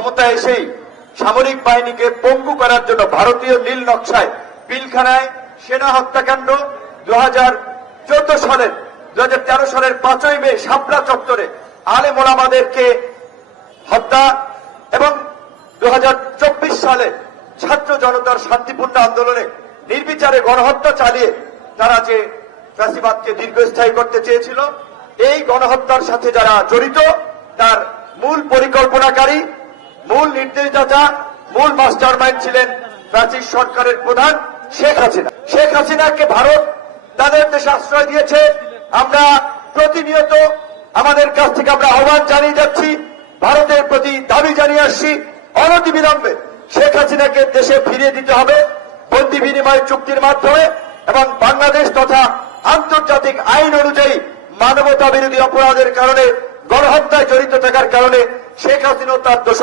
ক্ষমতায় এসেই সামরিক বাহিনীকে পঙ্গু করার জন্য ভারতীয় নীল নকশায় পিলখানায় সেনা হত্যাকাণ্ড দু হাজার চোদ্দ সালের দু হাজার তেরো সালের পাঁচই মে শাপলা চত্বরে আলে মোলামাদেরকে হত্যা এবং দু হাজার চব্বিশ সালে ছাত্র জনতার শান্তিপূর্ণ আন্দোলনে নির্বিচারে গণহত্যা চালিয়ে তারা যে ফ্যাসিবাদকে দীর্ঘস্থায়ী করতে চেয়েছিল, এই গণহত্যার সাথে যারা জড়িত, তার মূল পরিকল্পনাকারী মূল নির্দেশদাতা, মূল মাস্টার মাইন্ড ছিলেন প্রাচীন সরকারের প্রধান শেখ হাসিনা। শেখ হাসিনাকে ভারত তাদের দেশে আশ্রয় দিয়েছে। আমরা প্রতিনিয়ত আমাদের কাছ থেকে আমরা আহ্বান জানিয়ে যাচ্ছি, ভারতের প্রতি দাবি জানিয়ে আসছি অনতিবিলম্বে শেখ হাসিনাকে দেশে ফিরিয়ে দিতে হবে, বন্দি বিনিময় চুক্তির মাধ্যমে এবং বাংলাদেশ তথা আন্তর্জাতিক আইন অনুযায়ী মানবতা বিরোধী অপরাধের কারণে, গণহত্যায় জড়িত থাকার কারণে শেখ হাসিনা তার দোষ